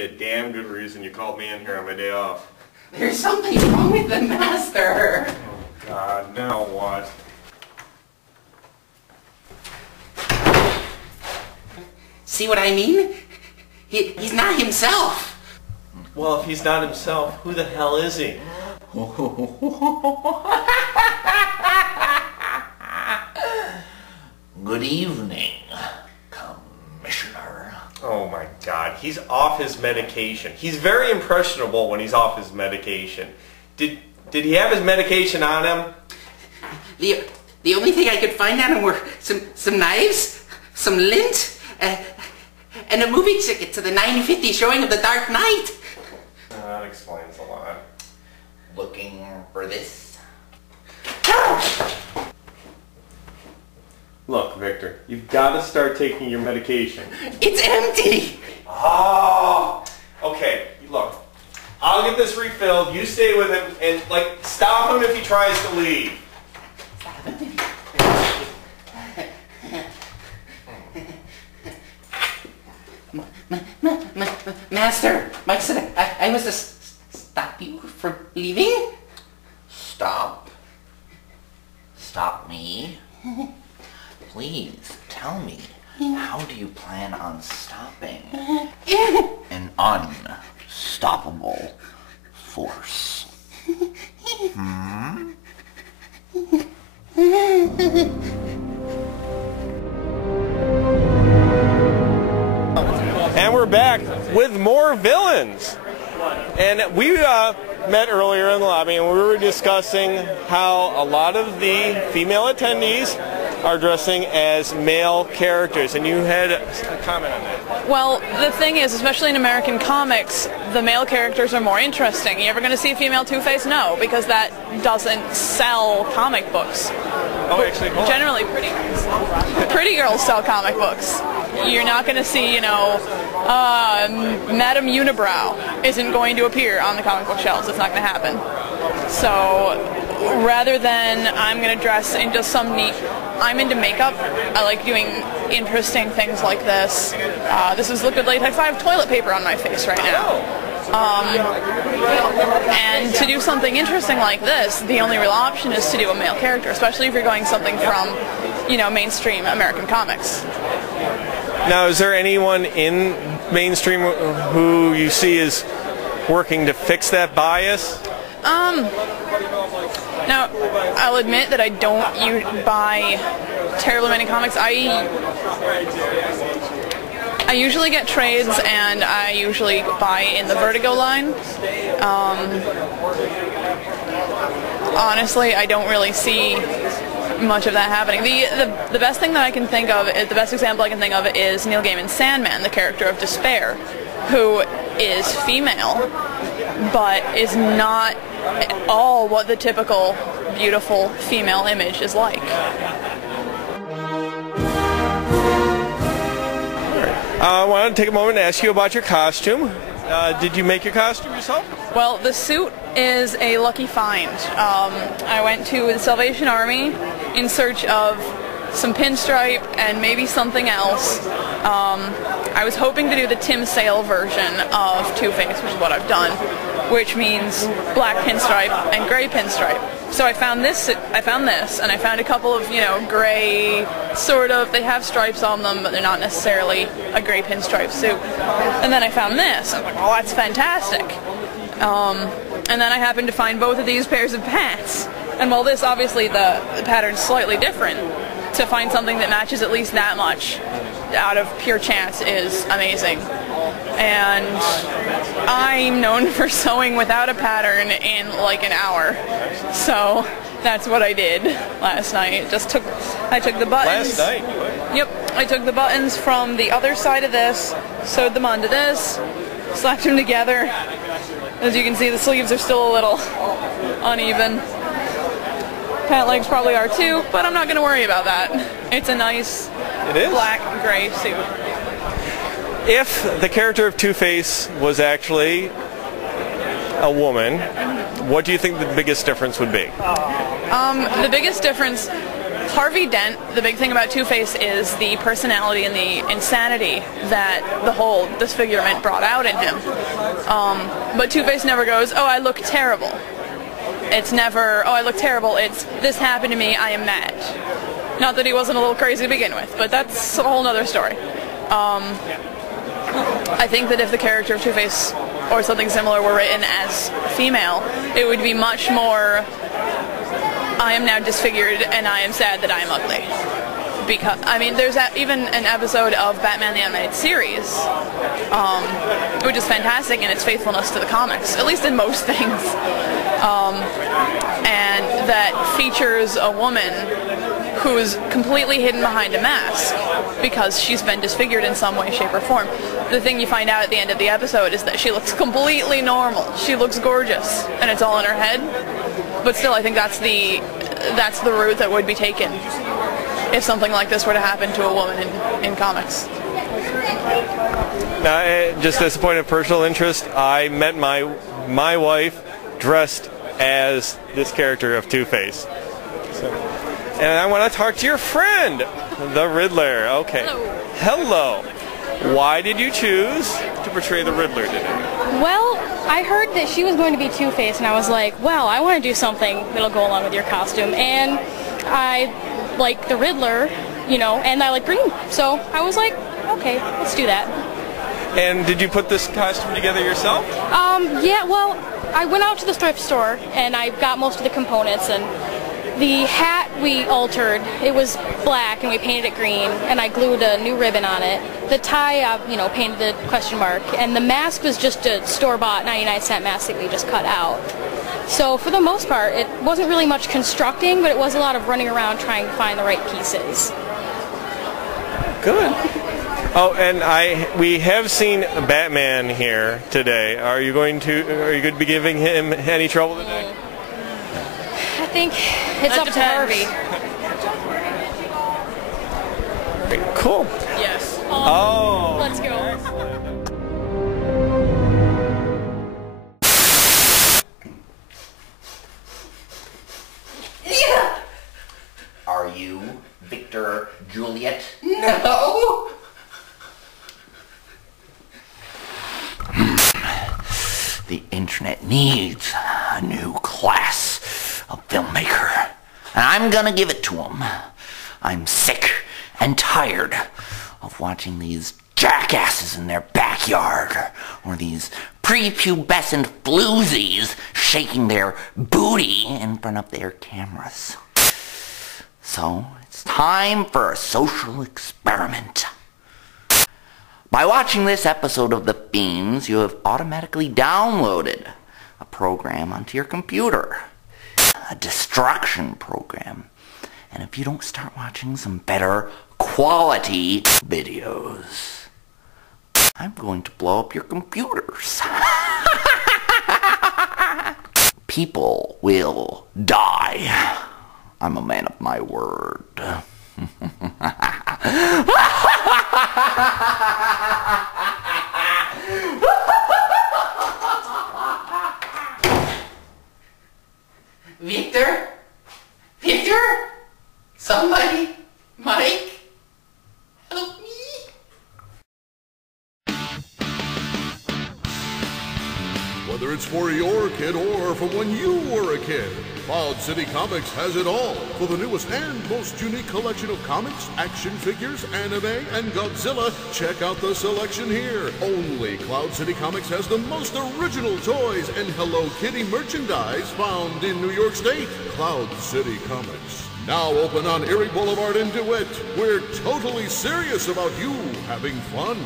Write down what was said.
be a damn good reason you called me in here on my day off. There's something wrong with the master. Oh God, now what? See what I mean? He's not himself. Well, if he's not himself, who the hell is he? Good evening, Commissioner. Oh my God, he's off his medication. He's very impressionable when he's off his medication. Did he have his medication on him? The only thing I could find on him were some knives, some lint, and a movie ticket to the 9:50 showing of The Dark Knight. That explains a lot. Looking for this? Look, Victor, you've got to start taking your medication. It's empty. Oh, okay. Look, I'll get this refilled. You stay with him and stop him if he tries to leave. Master, Mike said I was to stop you from leaving. Stop? Stop me? Please, tell me, how do you plan on stopping an unstoppable force? Hmm? And we're back with more villains. And we met earlier in the lobby and we were discussing how a lot of the female attendees are dressing as male characters, and you had a comment on that. Well, the thing is, especially in American comics, the male characters are more interesting. You ever going to see a female Two-Face? No, because that doesn't sell comic books. Oh, actually, hold on. Generally, pretty girls sell comic books. You're not going to see, you know, Madame Unibrow isn't going to appear on the comic book shelves. It's not going to happen. So, rather than I'm going to dress in just some neat... I'm into makeup. I like doing interesting things like this. This is liquid latex. I have toilet paper on my face right now. And to do something interesting like this, the only real option is to do a male character, especially if you're going something from, you know, mainstream American comics. Now, is there anyone in mainstream who you see is working to fix that bias? Now, I'll admit that I don't buy terribly many comics. I usually get trades, and I usually buy in the Vertigo line. Honestly, I don't really see much of that happening. The best thing that I can think of, the best example I can think of is Neil Gaiman's Sandman, the character of Despair, who is female, but is not at all what the typical beautiful female image is like. I want to take a moment and ask you about your costume. Did you make your costume yourself? Well, the suit is a lucky find. I went to the Salvation Army in search of some pinstripe and maybe something else. I was hoping to do the Tim Sale version of Two-Face, which is what I've done, which means black pinstripe and gray pinstripe. So I found this, and I found a couple of, you know, gray, sort of, they have stripes on them, but they're not necessarily a gray pinstripe suit. And then I found this. I'm like, oh, that's fantastic. And then I happened to find both of these pairs of pants. And while this, obviously, the pattern's slightly different, to find something that matches at least that much out of pure chance is amazing. And I'm known for sewing without a pattern in like an hour. So that's what I did last night. I took the buttons. Last night? Yep. I took the buttons from the other side of this, sewed them onto this, slapped them together. As you can see, the sleeves are still a little uneven. Pant legs probably are too, but I'm not going to worry about that. It's a nice black gray suit. If the character of Two-Face was actually a woman, what do you think the biggest difference would be? The biggest difference Harvey Dent, the big thing about Two-Face is the personality and the insanity that the whole disfigurement brought out in him. But Two-Face never goes, oh, I look terrible. It's never, oh, I look terrible. It's, this happened to me, I am mad. Not that he wasn't a little crazy to begin with, but that's a whole other story. I think that if the character of Two-Face or something similar were written as female, it would be much more, I am now disfigured and I am sad that I am ugly. Because, I mean, there's even an episode of Batman the Animated Series, which is fantastic in its faithfulness to the comics, at least in most things, and that features a woman who's completely hidden behind a mask because she's been disfigured in some way, shape, or form. The thing you find out at the end of the episode is that she looks completely normal. She looks gorgeous, and it's all in her head. But still, I think that's the route that would be taken if something like this were to happen to a woman in comics. Now, just as a point of personal interest, I met my wife dressed as this character of Two-Face. And I want to talk to your friend, the Riddler. Okay. Hello. Why did you choose to portray the Riddler today? Well, I heard that she was going to be Two-Face, and I was like, well, I want to do something that'll go along with your costume. And I like the Riddler, you know, and I like green. So I was like, okay, let's do that. And did you put this costume together yourself? Yeah, well, I went out to the thrift store, and I got most of the components, and the hat we altered. It was black and we painted it green, and I glued a new ribbon on it. The tie, you know, painted the question mark, and the mask was just a store-bought 99-cent mask that we just cut out. So for the most part, it wasn't really much constructing, but it was a lot of running around trying to find the right pieces. Good. Oh, and we have seen Batman here today. Are you going to be giving him any trouble today? I think it's up to Harvey. Cool. Yes. Oh. Let's go. Yeah. Are you Victor Juliet? No. The internet needs a new class of filmmaker, and I'm gonna give it to him. I'm sick and tired of watching these jackasses in their backyard, or these prepubescent floozies shaking their booty in front of their cameras. So it's time for a social experiment. By watching this episode of The Fiends, you have automatically downloaded a program onto your computer. A destruction program. And if you don't start watching some better quality videos, I'm going to blow up your computers. People will die. I'm a man of my word. Victor? Victor? Somebody? Mike? Help me? Whether it's for your kid or from when you were a kid, Cloud City Comics has it all for the newest and most unique collection of comics, action figures, anime, and Godzilla. Check out the selection here. Only Cloud City Comics has the most original toys and Hello Kitty merchandise found in New York State. Cloud City Comics. Now open on Erie Boulevard in DeWitt. We're totally serious about you having fun.